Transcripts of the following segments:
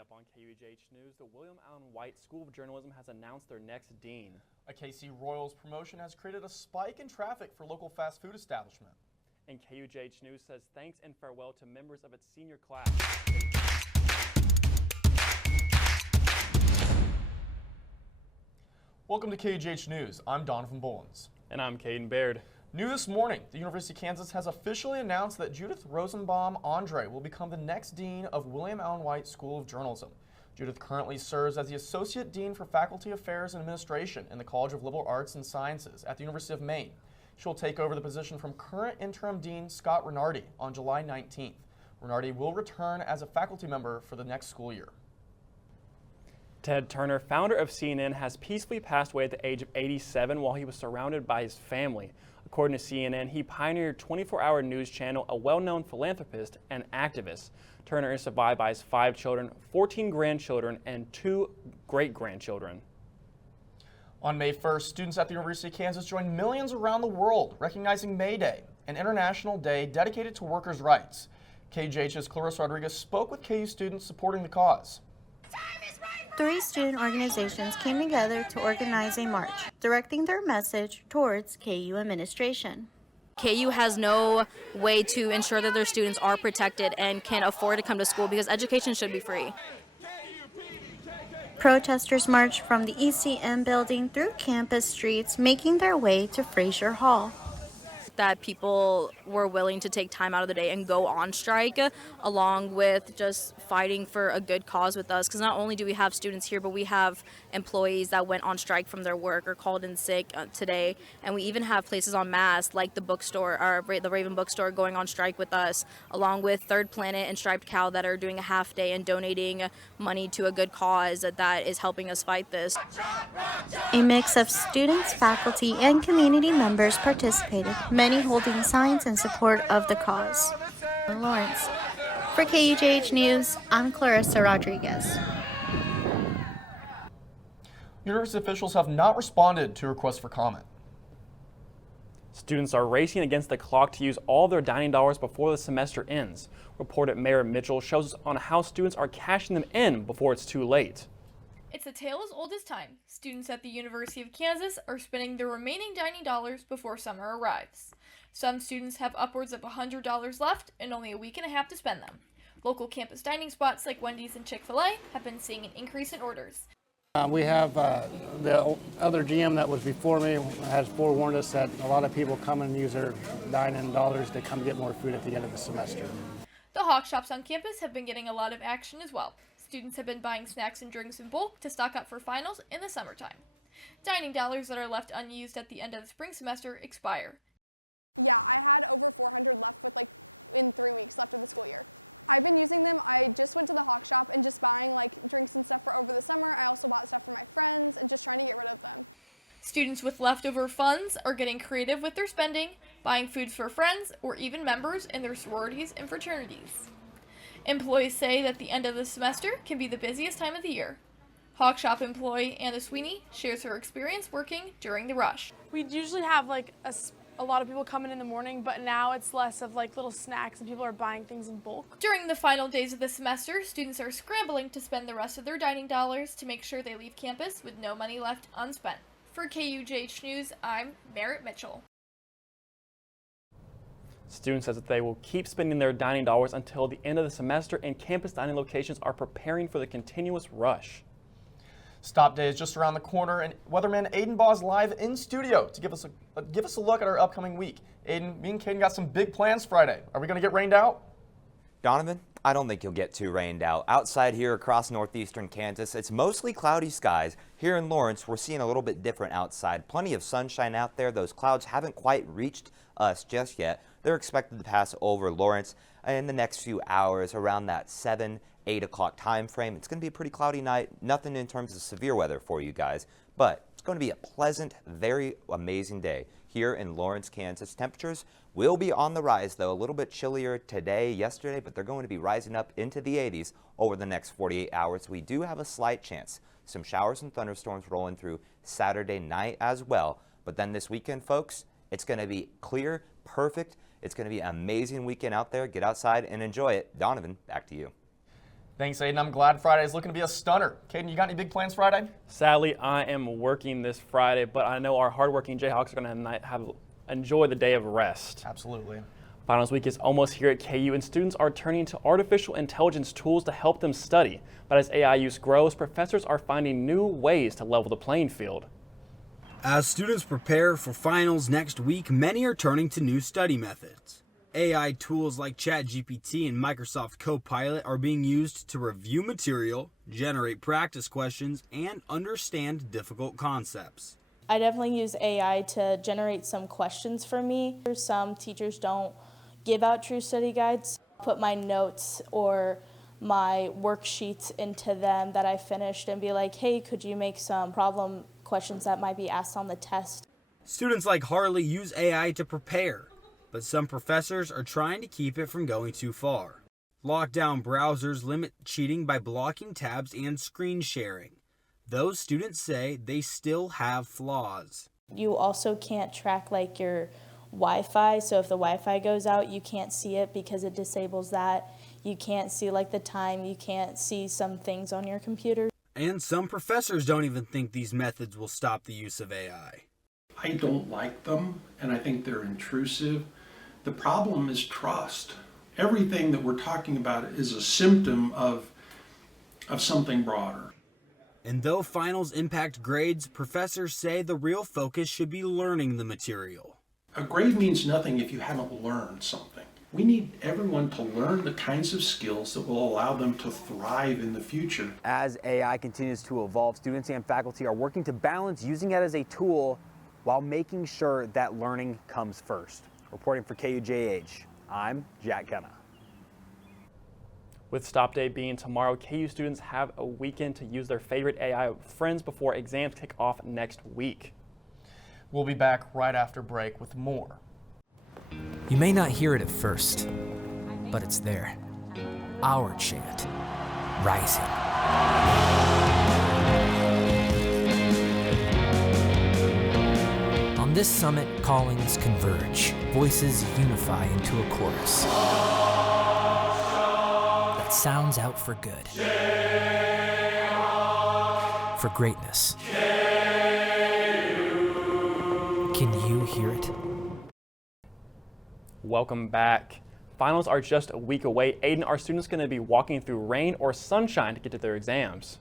up on KUJH News, the William Allen White School of Journalism has announced their next dean. A KC Royals promotion has created a spike in traffic for local fast food establishment. And KUJH News says thanks and farewell to members of its senior class. Welcome to KUJH News. I'm Donovan Bullins. And I'm Caden Baird. New this morning, the University of Kansas has officially announced that Judith Rosenbaum Andre will become the next dean of William Allen White School of Journalism. Judith currently serves as the Associate Dean for Faculty Affairs and Administration in the College of Liberal Arts and Sciences at the University of Maine. She will take over the position from current interim dean Scott Renardi on July 19th. Renardi will return as a faculty member for the next school year. Ted Turner, founder of CNN, has peacefully passed away at the age of 87 while he was surrounded by his family. According to CNN, he pioneered 24-hour news channel, a well-known philanthropist and activist. Turner is survived by his 5 children, 14 grandchildren, and 2 great-grandchildren. On May 1st, students at the University of Kansas joined millions around the world recognizing May Day, an international day dedicated to workers' rights. KUJH's Clarissa Rodriguez spoke with KU students supporting the cause. 3 student organizations came together to organize a march, directing their message towards KU administration. KU has no way to ensure that their students are protected and can afford to come to school because education should be free. Protesters marched from the ECM building through campus streets, making their way to Frazier Hall. That people were willing to take time out of the day and go on strike, along with just fighting for a good cause with us. Because not only do we have students here, but we have employees that went on strike from their work or called in sick today. And we even have places en masse, like the bookstore, or the Raven Bookstore, going on strike with us, along with Third Planet and Striped Cow that are doing a half day and donating money to a good cause that is helping us fight this. A mix of students, faculty, and community members participated, many holding signs in support of the cause. In Lawrence. For KUJH News, I'm Clarissa Rodriguez. University officials have not responded to requests for comment. Students are racing against the clock to use all their dining dollars before the semester ends. Reporter Merritt Mitchell shows us on how students are cashing them in before it's too late. It's a tale as old as time. Students at the University of Kansas are spending their remaining dining dollars before summer arrives. Some students have upwards of $100 left and only a week and a half to spend them. Local campus dining spots like Wendy's and Chick-fil-A have been seeing an increase in orders. We have the other GM that was before me has forewarned us that a lot of people come and use their dining dollars to come get more food at the end of the semester. The hawk shops on campus have been getting a lot of action as well. Students have been buying snacks and drinks in bulk to stock up for finals in the summertime. Dining dollars that are left unused at the end of the spring semester expire. Students with leftover funds are getting creative with their spending, buying food for friends, or even members in their sororities and fraternities. Employees say that the end of the semester can be the busiest time of the year. Hawk Shop employee Anna Sweeney shares her experience working during the rush. We usually have like a lot of people coming in the morning, but now it's less of like little snacks and people are buying things in bulk. During the final days of the semester, students are scrambling to spend the rest of their dining dollars to make sure they leave campus with no money left unspent. For KUJH News, I'm Merritt Mitchell. Students says that they will keep spending their dining dollars until the end of the semester, and campus dining locations are preparing for the continuous rush. Stop day is just around the corner, and weatherman Aiden Baugh is live in studio to give us a look at our upcoming week. Aiden, me and Caden got some big plans Friday. Are we going to get rained out? Donovan, I don't think you'll get too rained out. Outside here across northeastern Kansas, it's mostly cloudy skies. Here in Lawrence, we're seeing a little bit different outside. Plenty of sunshine out there. Those clouds haven't quite reached us just yet. They're expected to pass over Lawrence in the next few hours around that 7, 8 o'clock time frame. It's going to be a pretty cloudy night. Nothing in terms of severe weather for you guys, but it's going to be a pleasant, very amazing day here in Lawrence, Kansas. Temperatures will be on the rise, though. A little bit chillier today, yesterday, but they're going to be rising up into the 80s over the next 48 hours. We do have a slight chance. Some showers and thunderstorms rolling through Saturday night as well. But then this weekend, folks, it's going to be clear, perfect. It's going to be an amazing weekend out there. Get outside and enjoy it. Donovan, back to you. Thanks, Aiden. I'm glad Friday is looking to be a stunner. Caden, you got any big plans Friday? Sadly, I am working this Friday, but I know our hardworking Jayhawks are going to enjoy the day of rest. Absolutely. Finals week is almost here at KU, and students are turning to artificial intelligence tools to help them study. But as AI use grows, professors are finding new ways to level the playing field. As students prepare for finals next week, many are turning to new study methods. AI tools like ChatGPT and Microsoft Copilot are being used to review material, generate practice questions, and understand difficult concepts. I definitely use AI to generate some questions for me. Some teachers don't give out true study guides. Put my notes or my worksheets into them that I finished and be like, hey, could you make some problem questions that might be asked on the test? Students like Harley use AI to prepare, but some professors are trying to keep it from going too far. Lockdown browsers limit cheating by blocking tabs and screen sharing. Those students say they still have flaws. You also can't track like your Wi-Fi, so if the Wi-Fi goes out, you can't see it because it disables that. You can't see like the time, you can't see some things on your computer. And some professors don't even think these methods will stop the use of AI. I don't like them, and I think they're intrusive. The problem is trust. Everything that we're talking about is a symptom of something broader. And though finals impact grades, professors say the real focus should be learning the material. A grade means nothing if you haven't learned something. We need everyone to learn the kinds of skills that will allow them to thrive in the future. As AI continues to evolve, students and faculty are working to balance using it as a tool while making sure that learning comes first. Reporting for KUJH, I'm Jack Kenna. With stop day being tomorrow, KU students have a weekend to use their favorite AI with friends before exams kick off next week. We'll be back right after break with more. You may not hear it at first, but it's there. Our chant, rising. On this summit, callings converge, voices unify into a chorus that sounds out for good, for greatness. Can you hear it? Welcome back. Finals are just a week away. Aiden, are students going to be walking through rain or sunshine to get to their exams?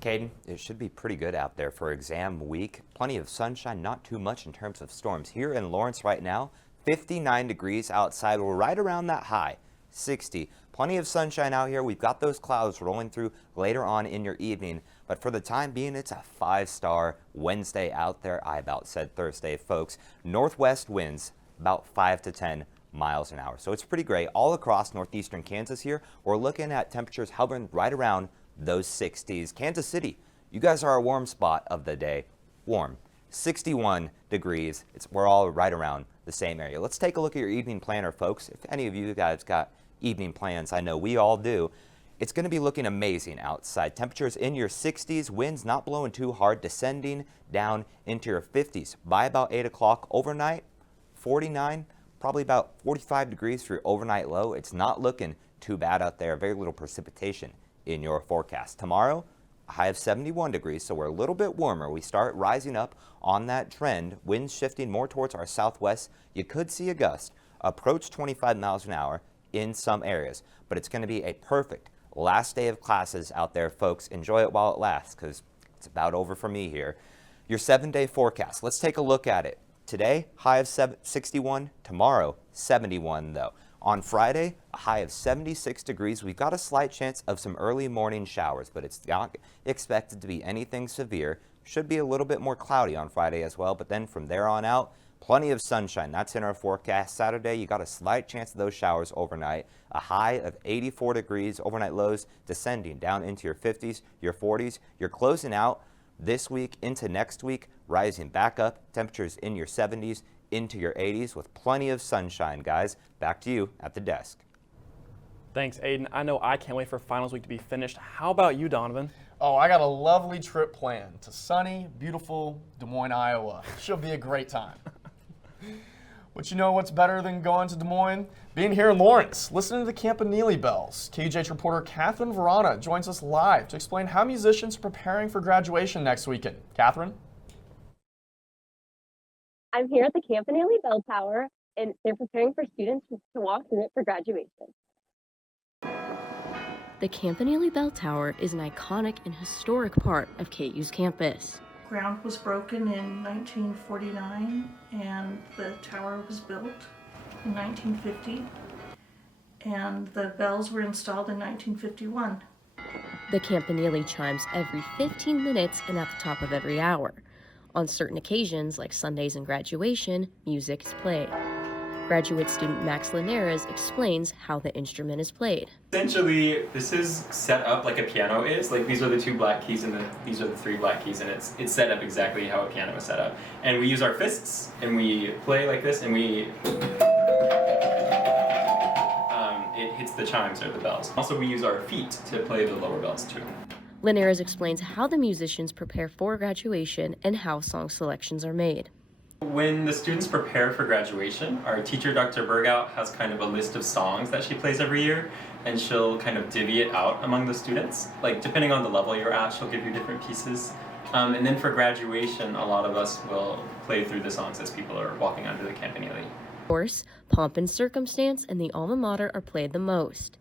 Caden, it should be pretty good out there for exam week. Plenty of sunshine, not too much in terms of storms. Here in Lawrence right now, 59 degrees outside. We're right around that high, 60. Plenty of sunshine out here. We've got those clouds rolling through later on in your evening. But for the time being, it's a 5-star Wednesday out there. I about said Thursday, folks. Northwest winds about 5 to 10 miles an hour. So it's pretty great. All across northeastern Kansas here, we're looking at temperatures hovering right around those 60s. Kansas City, you guys are a warm spot of the day. Warm, 61 degrees. We're all right around the same area. Let's take a look at your evening planner, folks. If any of you guys got evening plans, I know we all do. It's going to be looking amazing outside. Temperatures in your 60s, winds not blowing too hard, descending down into your 50s. By about 8 o'clock overnight, 49, probably about 45 degrees for your overnight low. It's not looking too bad out there. Very little precipitation in your forecast. Tomorrow, a high of 71 degrees, so we're a little bit warmer. We start rising up on that trend. Winds shifting more towards our southwest. You could see a gust approach 25 miles an hour in some areas, but it's going to be a perfect last day of classes out there, folks. Enjoy it while it lasts, because it's about over for me here. Your 7-day forecast. Let's take a look at it. Today, high of 61. Tomorrow, 71 though. On Friday, a high of 76 degrees. We've got a slight chance of some early morning showers, but it's not expected to be anything severe. Should be a little bit more cloudy on Friday as well, but then from there on out, plenty of sunshine. That's in our forecast. Saturday, you got a slight chance of those showers overnight. A high of 84 degrees. Overnight lows descending down into your 50s, your 40s. You're closing out this week into next week, rising back up. Temperatures in your 70s into your 80s with plenty of sunshine, guys. Back to you at the desk. Thanks, Aiden. I know I can't wait for finals week to be finished. How about you, Donovan? Oh, I got a lovely trip planned to sunny, beautiful Des Moines, Iowa. Should be a great time. But you know what's better than going to Des Moines? Being here in Lawrence, listening to the Campanile bells. KUJH reporter Catherine Verana joins us live to explain how musicians are preparing for graduation next weekend. Catherine? I'm here at the Campanile Bell Tower, and they're preparing for students to walk through it for graduation. The Campanile Bell Tower is an iconic and historic part of KU's campus. Ground was broken in 1949 and the tower was built in 1950 and the bells were installed in 1951. The Campanile chimes every 15 minutes and at the top of every hour. On certain occasions, like Sundays and graduation, music is played. Graduate student Max Linares explains how the instrument is played. Essentially, this is set up like a piano is. Like these are the two black keys and these are the three black keys, and it's set up exactly how a piano is set up. And we use our fists and we play like this, and it hits the chimes or the bells. Also, we use our feet to play the lower bells too. Linares explains how the musicians prepare for graduation and how song selections are made. When the students prepare for graduation, our teacher, Dr. Bergout, has kind of a list of songs that she plays every year, and she'll kind of divvy it out among the students. Like, depending on the level you're at, she'll give you different pieces. And then for graduation, a lot of us will play through the songs as people are walking under the Campanile. Of course, Pomp and Circumstance and the Alma Mater are played the most.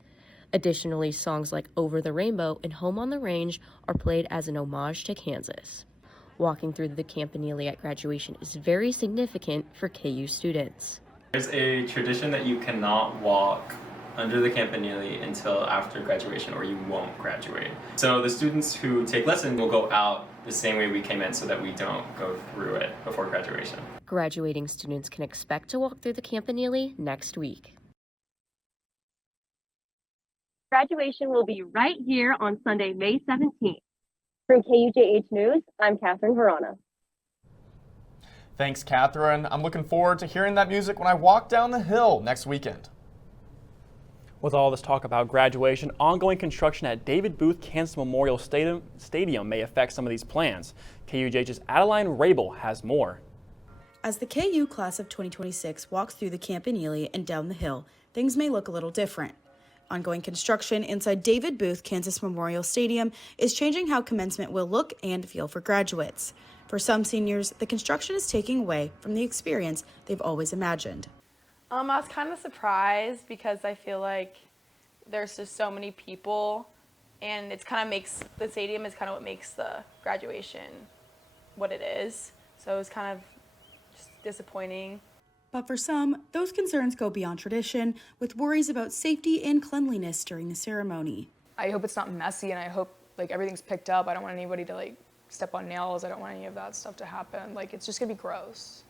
Additionally, songs like Over the Rainbow and Home on the Range are played as an homage to Kansas. Walking through the Campanile at graduation is very significant for KU students. There's a tradition that you cannot walk under the Campanile until after graduation or you won't graduate. So the students who take lessons will go out the same way we came in so that we don't go through it before graduation. Graduating students can expect to walk through the Campanile next week. Graduation will be right here on Sunday, May 17th. From KUJH News, I'm Catherine Verana. Thanks, Catherine. I'm looking forward to hearing that music when I walk down the hill next weekend. With all this talk about graduation, ongoing construction at David Booth Kansas Memorial Stadium may affect some of these plans. KUJH's Adeline Rabel has more. As the KU class of 2026 walks through the Campanile and down the hill, things may look a little different. Ongoing construction inside David Booth Kansas Memorial Stadium is changing how commencement will look and feel for graduates. For some seniors, the construction is taking away from the experience they've always imagined. I was kind of surprised because I feel like there's just so many people, and it's kind of makes the stadium is kind of what makes the graduation what it is. So it was kind of just disappointing. But for some, those concerns go beyond tradition, with worries about safety and cleanliness during the ceremony. I hope it's not messy, and I hope everything's picked up. I don't want anybody to step on nails. I don't want any of that stuff to happen. It's just gonna be gross.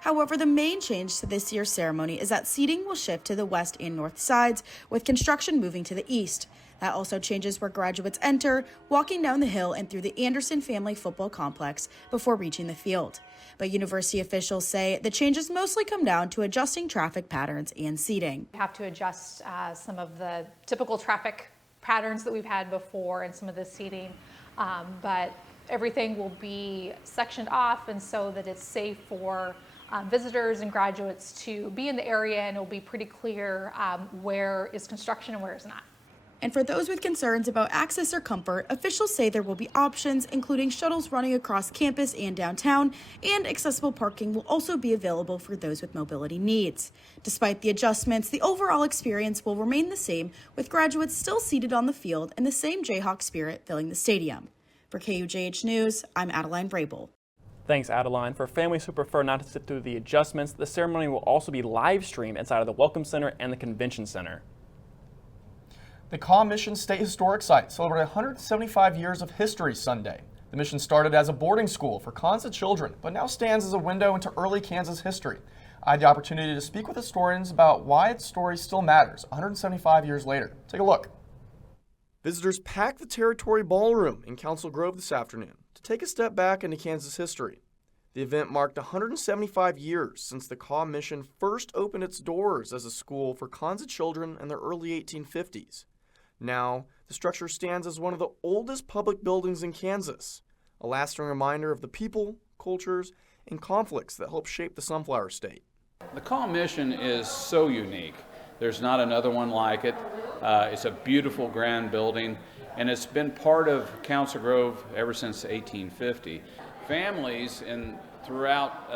However, the main change to this year's ceremony is that seating will shift to the west and north sides, with construction moving to the east. That also changes where graduates enter, walking down the hill and through the Anderson Family Football Complex before reaching the field. But university officials say the changes mostly come down to adjusting traffic patterns and seating. We have to adjust some of the typical traffic patterns that we've had before and some of the seating, but everything will be sectioned off and so that it's safe for visitors and graduates to be in the area, and it'll be pretty clear where is construction and where is not. And for those with concerns about access or comfort, officials say there will be options, including shuttles running across campus and downtown, and accessible parking will also be available for those with mobility needs. Despite the adjustments, the overall experience will remain the same, with graduates still seated on the field and the same Jayhawk spirit filling the stadium. For KUJH News, I'm Adeline Vrabel. Thanks, Adeline. For families who prefer not to sit through the adjustments, the ceremony will also be live streamed inside of the Welcome Center and the Convention Center. The Kaw Mission State Historic Site celebrated 175 years of history Sunday. The mission started as a boarding school for Kansas children, but now stands as a window into early Kansas history. I had the opportunity to speak with historians about why its story still matters 175 years later. Take a look. Visitors packed the Territory Ballroom in Council Grove this afternoon to take a step back into Kansas history. The event marked 175 years since the Kaw Mission first opened its doors as a school for Kansas children in the early 1850s. Now, the structure stands as one of the oldest public buildings in Kansas, a lasting reminder of the people, cultures, and conflicts that helped shape the Sunflower State. The Call Mission is so unique. There's not another one like it. It's a beautiful grand building, and it's been part of Council Grove ever since 1850. Families throughout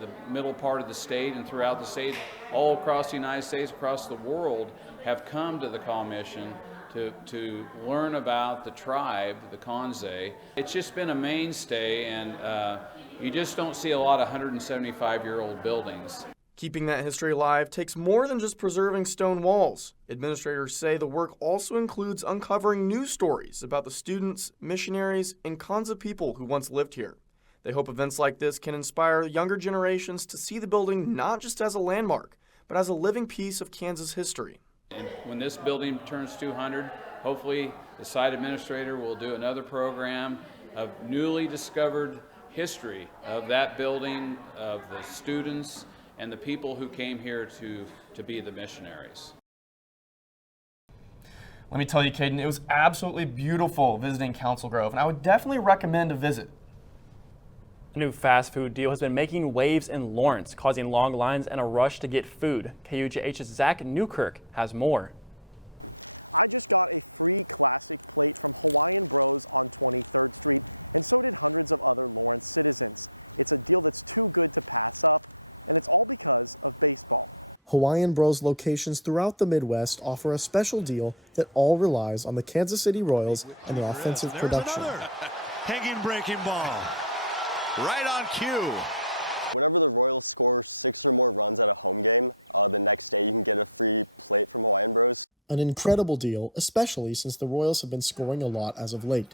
the middle part of the state and throughout the state, all across the United States, across the world, have come to the Call Mission to learn about the tribe, the Kanze. It's just been a mainstay, and you just don't see a lot of 175-year-old buildings. Keeping that history alive takes more than just preserving stone walls. Administrators say the work also includes uncovering new stories about the students, missionaries, and Kanza people who once lived here. They hope events like this can inspire younger generations to see the building not just as a landmark, but as a living piece of Kansas history. And when this building turns 200, hopefully the site administrator will do another program of newly discovered history of that building, of the students, and the people who came here to be the missionaries. Let me tell you, Caden, it was absolutely beautiful visiting Council Grove, and I would definitely recommend a visit. A new fast food deal has been making waves in Lawrence, causing long lines and a rush to get food. KUJH's Zach Newkirk has more. Hawaiian Bros locations throughout the Midwest offer a special deal that all relies on the Kansas City Royals and their offensive production. Hanging breaking ball. Right on cue. An incredible deal, especially since the Royals have been scoring a lot as of late.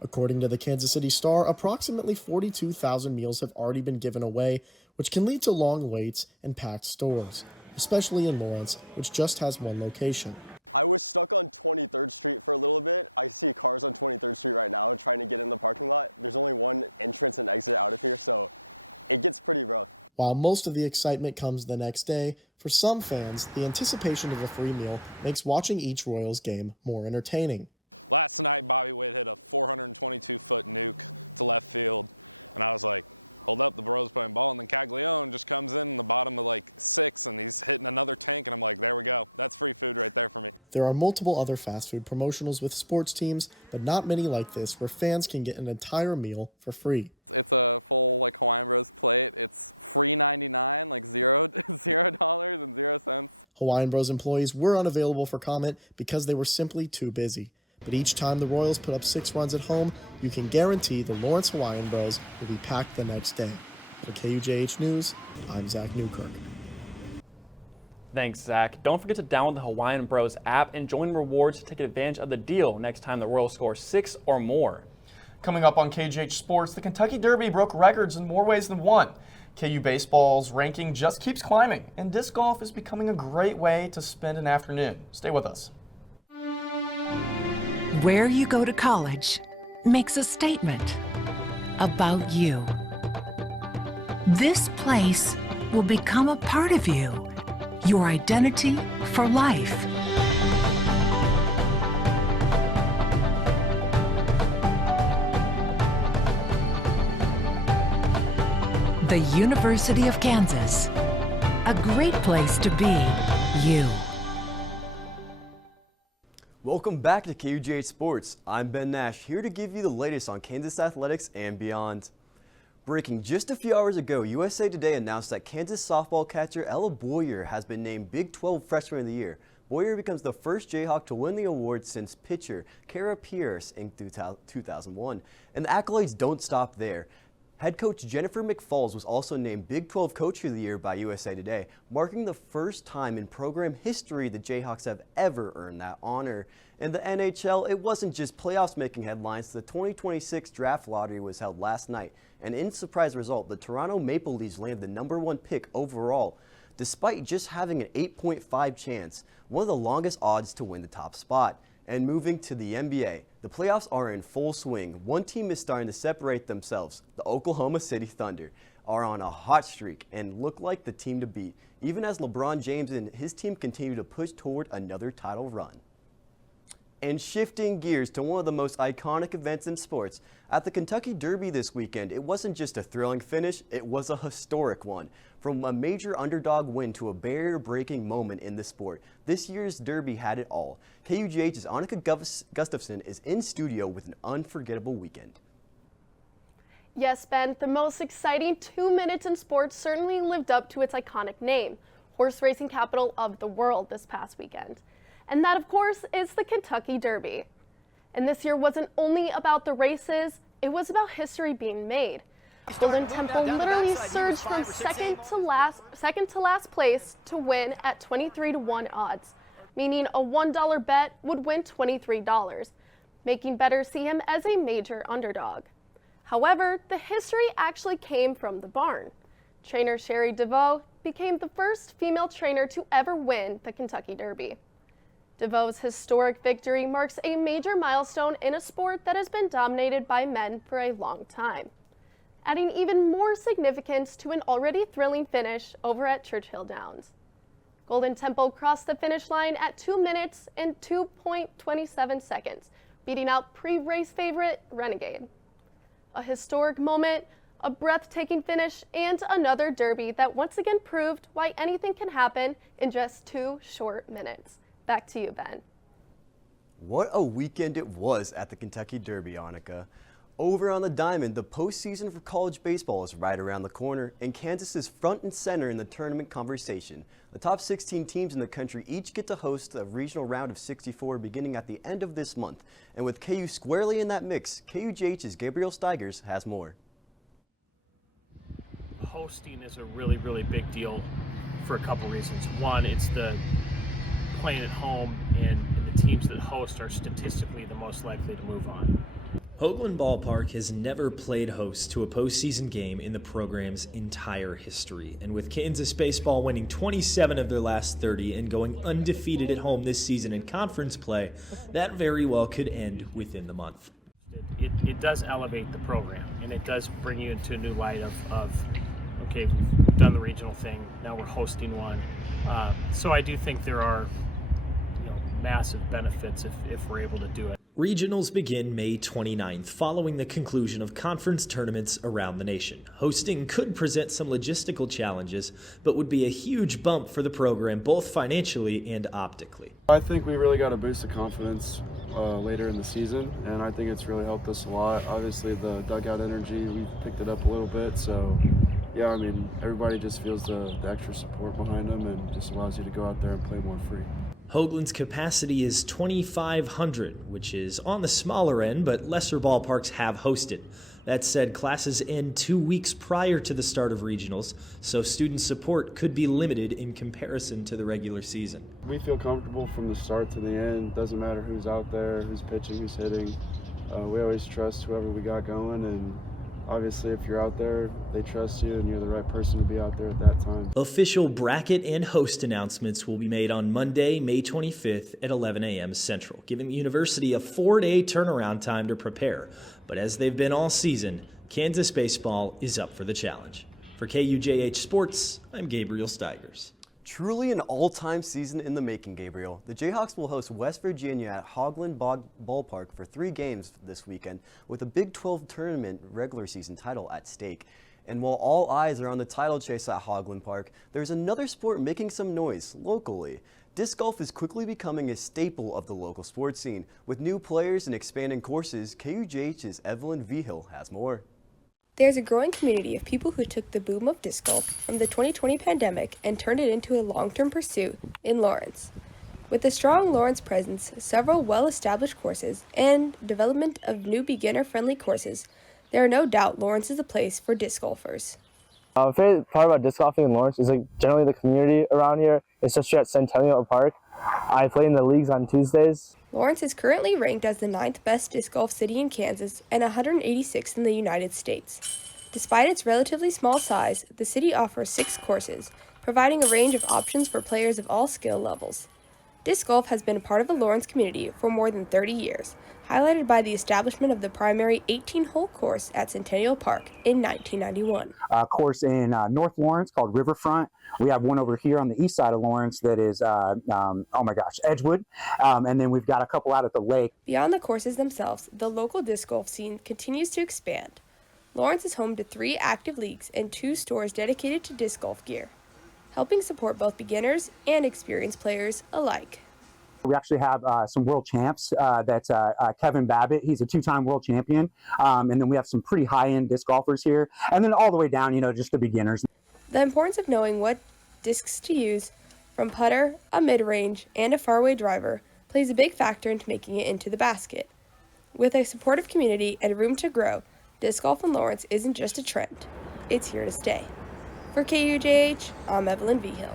According to the Kansas City Star, approximately 42,000 meals have already been given away, which can lead to long waits and packed stores, especially in Lawrence, which just has one location. While most of the excitement comes the next day, for some fans, the anticipation of a free meal makes watching each Royals game more entertaining. There are multiple other fast food promotionals with sports teams, but not many like this where fans can get an entire meal for free. Hawaiian Bros employees were unavailable for comment because they were simply too busy. But each time the Royals put up 6 runs at home, you can guarantee the Lawrence Hawaiian Bros will be packed the next day. For KUJH News, I'm Zach Newkirk. Thanks, Zach. Don't forget to download the Hawaiian Bros app and join rewards to take advantage of the deal next time the Royals score 6 or more. Coming up on KUJH Sports, the Kentucky Derby broke records in more ways than one. KU baseball's ranking just keeps climbing, and disc golf is becoming a great way to spend an afternoon. Stay with us. Where you go to college makes a statement about you. This place will become a part of you, your identity for life. The University of Kansas, a great place to be you. Welcome back to KUJH Sports. I'm Ben Nash, here to give you the latest on Kansas athletics and beyond. Breaking just a few hours ago, USA Today announced that Kansas softball catcher Ella Boyer has been named Big 12 Freshman of the Year. Boyer becomes the first Jayhawk to win the award since pitcher Kara Pierce in 2001. And the accolades don't stop there. Head coach Jennifer McFalls was also named Big 12 Coach of the Year by USA Today, marking the first time in program history the Jayhawks have ever earned that honor. In the NHL, it wasn't just playoffs making headlines. The 2026 draft lottery was held last night, and in surprise result, the Toronto Maple Leafs landed the #1 pick overall, despite just having an 8.5 chance, one of the longest odds to win the top spot. And moving to the NBA, the playoffs are in full swing. One team is starting to separate themselves. The Oklahoma City Thunder are on a hot streak and look like the team to beat, even as LeBron James and his team continue to push toward another title run. And shifting gears to one of the most iconic events in sports, at the Kentucky Derby this weekend, it wasn't just a thrilling finish, it was a historic one. From a major underdog win to a barrier-breaking moment in the sport, this year's Derby had it all. KUJH's Annika Gustafson is in studio with an unforgettable weekend. Yes, Ben, the most exciting 2 minutes in sports certainly lived up to its iconic name, horse racing capital of the world this past weekend. And that, of course, is the Kentucky Derby. And this year wasn't only about the races, it was about history being made. Golden Temple literally surged from second to last place to win at 23-1 odds, meaning a $1 bet would win $23, making bettors see him as a major underdog. However, the history actually came from the barn. Trainer Sherry DeVoe became the first female trainer to ever win the Kentucky Derby. DeVoe's historic victory marks a major milestone in a sport that has been dominated by men for a long time, adding even more significance to an already thrilling finish over at Churchill Downs. Golden Temple crossed the finish line at 2 minutes and 2.27 seconds, beating out pre-race favorite Renegade. A historic moment, a breathtaking finish, and another Derby that once again proved why anything can happen in just 2 short minutes. Back to you, Ben. What a weekend it was at the Kentucky Derby, Annika. Over on the diamond, the postseason for college baseball is right around the corner, and Kansas is front and center in the tournament conversation. The top 16 teams in the country each get to host a regional round of 64 beginning at the end of this month. And with KU squarely in that mix, KUJH's Gabriel Steigers has more. Hosting is a really, really big deal for a couple reasons. One, it's the playing at home, and the teams that host are statistically the most likely to move on. Hoagland Ballpark has never played host to a postseason game in the program's entire history, and with Kansas baseball winning 27 of their last 30 and going undefeated at home this season in conference play, that very well could end within the month. It does elevate the program, and it does bring you into a new light of okay, we've done the regional thing, now we're hosting one. So I do think there are massive benefits if we're able to do it. Regionals begin May 29th, following the conclusion of conference tournaments around the nation. Hosting could present some logistical challenges, but would be a huge bump for the program, both financially and optically. I think we really got to boost the confidence later in the season, and I think it's really helped us a lot. Obviously, the dugout energy, we picked it up a little bit, so yeah, I mean, everybody just feels the extra support behind them and just allows you to go out there and play more free. Hoagland's capacity is 2,500, which is on the smaller end, but lesser ballparks have hosted. That said, classes end 2 weeks prior to the start of regionals, so student support could be limited in comparison to the regular season. We feel comfortable from the start to the end. Doesn't matter who's out there, who's pitching, who's hitting. We always trust whoever we got going, and obviously, if you're out there, they trust you and you're the right person to be out there at that time. Official bracket and host announcements will be made on Monday, May 25th at 11 a.m. Central, giving the university a 4-day turnaround time to prepare. But as they've been all season, Kansas baseball is up for the challenge. For KUJH Sports, I'm Gabriel Steigers. Truly an all-time season in the making, Gabriel. The Jayhawks will host West Virginia at Hoagland Ballpark for 3 games this weekend, with a Big 12 tournament regular season title at stake. And while all eyes are on the title chase at Hoagland Park, there's another sport making some noise locally. Disc golf is quickly becoming a staple of the local sports scene. With new players and expanding courses, KUJH's Evelyn Vigil has more. There's a growing community of people who took the boom of disc golf from the 2020 pandemic and turned it into a long-term pursuit in Lawrence. With a strong Lawrence presence, several well-established courses, and development of new beginner-friendly courses, there are no doubt Lawrence is a place for disc golfers. My favorite part about disc golfing in Lawrence is generally the community around here, especially at Centennial Park. I play in the leagues on Tuesdays. Lawrence is currently ranked as the 9th best disc golf city in Kansas and 186th in the United States. Despite its relatively small size, the city offers 6 courses, providing a range of options for players of all skill levels. Disc golf has been a part of the Lawrence community for more than 30 years, highlighted by the establishment of the primary 18-hole course at Centennial Park in 1991. A course in North Lawrence called Riverfront. We have one over here on the east side of Lawrence that is, Edgewood. And then we've got a couple out at the lake. Beyond the courses themselves, the local disc golf scene continues to expand. Lawrence is home to 3 active leagues and 2 stores dedicated to disc golf gear, helping support both beginners and experienced players alike. We actually have some world champs. That's Kevin Babbitt. He's a 2-time world champion. And then we have some pretty high-end disc golfers here. And then all the way down, just the beginners. The importance of knowing what discs to use, from putter, a mid-range, and a fairway driver, plays a big factor into making it into the basket. With a supportive community and room to grow, disc golf in Lawrence isn't just a trend. It's here to stay. For KUJH, I'm Evelyn Vigil.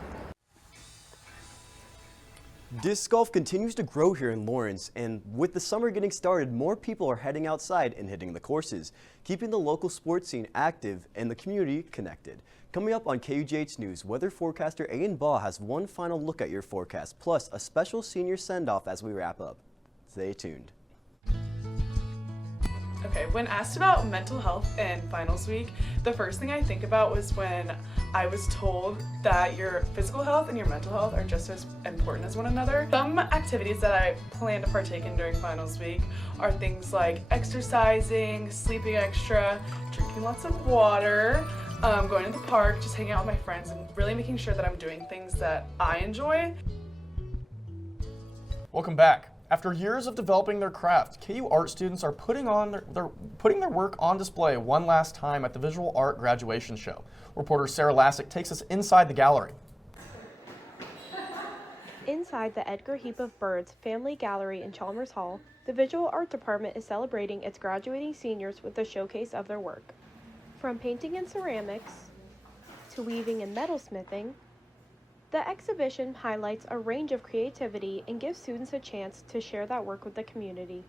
Disc golf continues to grow here in Lawrence, and with the summer getting started, more people are heading outside and hitting the courses, keeping the local sports scene active and the community connected. Coming up on KUJH News, weather forecaster Aiden Baugh has one final look at your forecast, plus a special senior send-off as we wrap up. Stay tuned. Okay, when asked about mental health in finals week, the first thing I think about was when I was told that your physical health and your mental health are just as important as one another. Some activities that I plan to partake in during finals week are things like exercising, sleeping extra, drinking lots of water, going to the park, just hanging out with my friends, and really making sure that I'm doing things that I enjoy. Welcome back. After years of developing their craft, KU art students are putting their work on display one last time at the Visual Art Graduation Show. Reporter Sarah Lassick takes us inside the gallery. Inside the Edgar Heap of Birds Family Gallery in Chalmers Hall, the Visual Art Department is celebrating its graduating seniors with a showcase of their work. From painting and ceramics to weaving and metalsmithing, the exhibition highlights a range of creativity and gives students a chance to share that work with the community.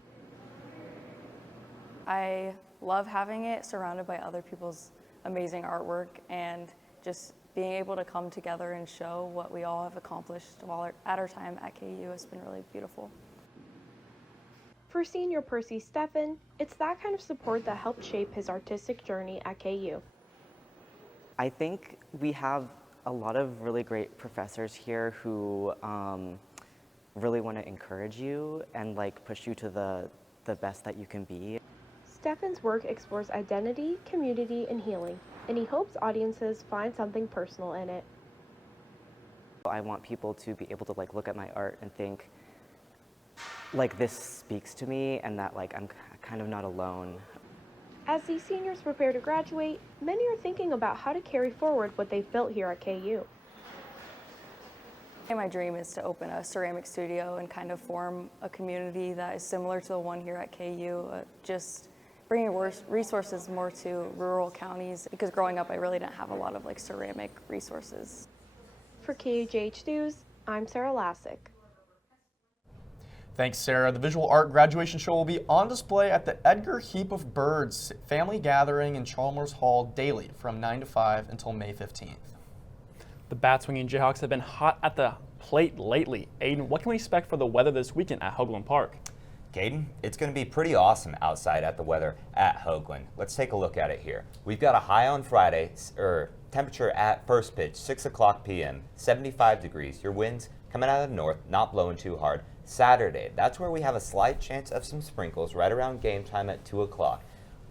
I love having it surrounded by other people's amazing artwork, and just being able to come together and show what we all have accomplished while at our time at KU has been really beautiful. For senior Percy Steffen, it's that kind of support that helped shape his artistic journey at KU. I think we have a lot of really great professors here who really want to encourage you and push you to the best that you can be. Steffen's work explores identity, community, and healing, and he hopes audiences find something personal in it. I want people to be able to look at my art and think this speaks to me, and that I'm kind of not alone. As these seniors prepare to graduate, many are thinking about how to carry forward what they've built here at KU. My dream is to open a ceramic studio and kind of form a community that is similar to the one here at KU, just bringing resources more to rural counties, because growing up I really didn't have a lot of ceramic resources. For KUJH News, I'm Sarah Lassick. Thanks, Sarah. The Visual Art Graduation Show will be on display at the Edgar Heap of Birds Family Gathering in Chalmers Hall daily from 9 to 5 until May 15th. The bat-swinging Jayhawks have been hot at the plate lately. Aiden, what can we expect for the weather this weekend at Hoagland Park? Caden, it's going to be pretty awesome outside at the weather at Hoagland. Let's take a look at it here. We've got a high on Friday, temperature at first pitch, 6 o'clock p.m., 75 degrees. Your winds coming out of the north, not blowing too hard. Saturday, that's where we have a slight chance of some sprinkles right around game time at 2 o'clock.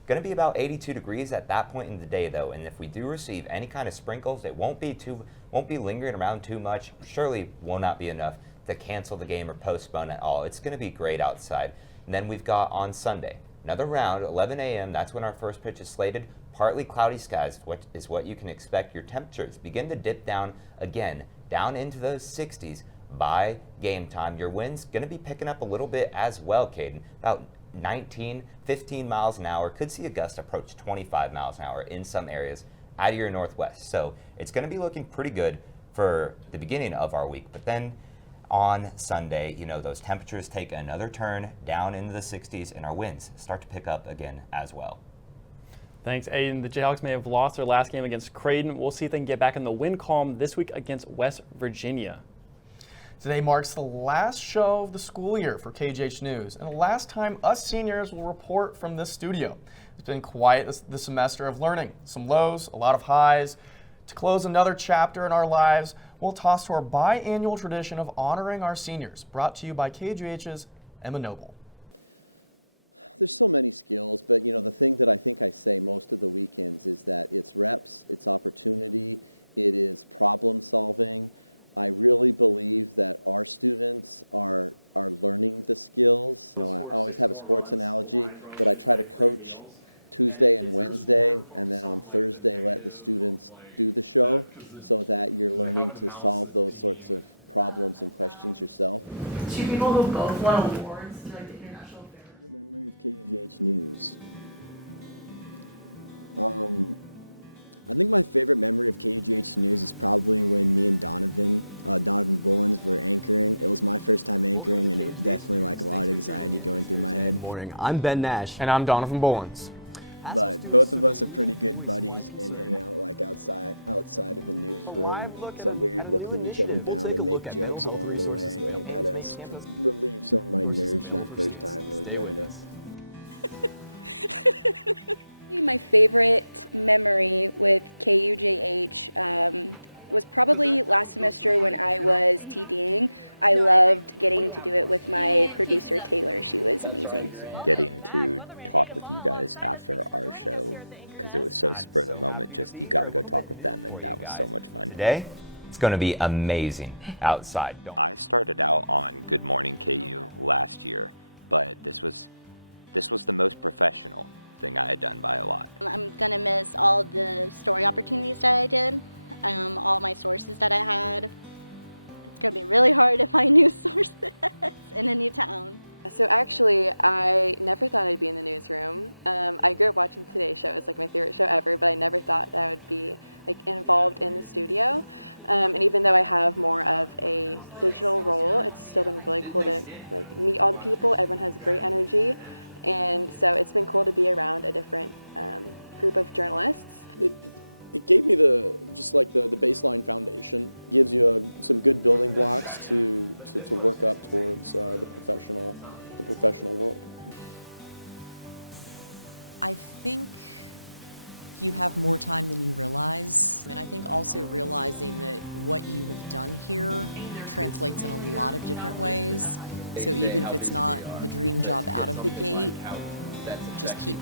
Going to be about 82 degrees at that point in the day though, and if we do receive any kind of sprinkles, it won't be lingering around too much. Surely will not be enough to cancel the game or postpone at all. It's going to be great outside. And then we've got on Sunday another round, 11 a.m. That's when our first pitch is slated. Partly cloudy skies is what you can expect. Your temperatures begin to dip down again, down into those 60s. By game time, your wind's going to be picking up a little bit as well, Caden. About 19, 15 miles an hour. Could see a gust approach 25 miles an hour in some areas out of your northwest. So it's going to be looking pretty good for the beginning of our week. But then on Sunday, those temperatures take another turn down into the 60s and our winds start to pick up again as well. Thanks, Aiden. The Jayhawks may have lost their last game against Creighton. We'll see if they can get back in the win column this week against West Virginia. Today marks the last show of the school year for KUJH News, and the last time us seniors will report from this studio. It's been quiet this semester of learning. Some lows, a lot of highs. To close another chapter in our lives, we'll toss to our biannual tradition of honoring our seniors, brought to you by KUJH's Emma Noble. Score 6 or more runs, the line runs his way free meals, and it's there's more focus on like the negative of like because they haven't announced the dean. I found 2 people who both won awards to like the international affairs. Welcome to KUJH News. Thanks for tuning in this Thursday morning. I'm Ben Nash. And I'm Donovan Bolins. Haskell students took a leading voice-wide concern. A live look at a new initiative. We'll take a look at mental health resources available. Aim to make campus resources available for students. Stay with us. Because that one goes to the right, you know? No, I agree. What do you have for? And cases up. That's right, Grant. Welcome back. Weatherman Aiden Baugh alongside us. Thanks for joining us here at the Anchor Desk. I'm so happy to be here. A little bit new for you guys. Today, it's going to be amazing outside. Don't Didn't they say watch your students graduate in action? But this one's just the same for real. It's not. It's all They say how busy they are, but to get something like how that's affecting.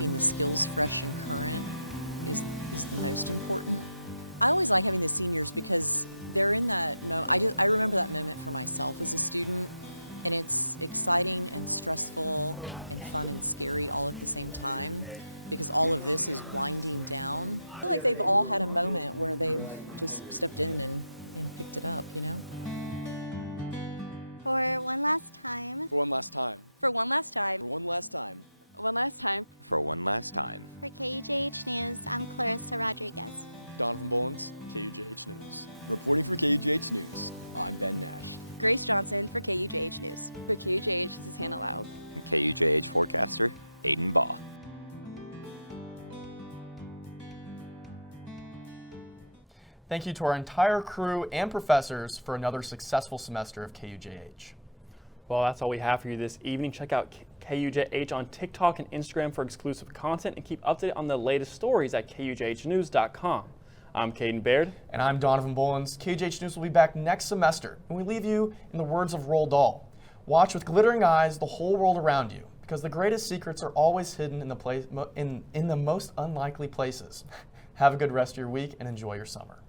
The other day we were walking, we were like, I'm hungry. Thank you to our entire crew and professors for another successful semester of KUJH. Well, that's all we have for you this evening. Check out KUJH on TikTok and Instagram for exclusive content, and keep updated on the latest stories at KUJHnews.com. I'm Caden Baird. And I'm Donovan Bolins. KUJH News will be back next semester, and we leave you in the words of Roald Dahl. Watch with glittering eyes the whole world around you, because the greatest secrets are always hidden in the most unlikely places. Have a good rest of your week and enjoy your summer.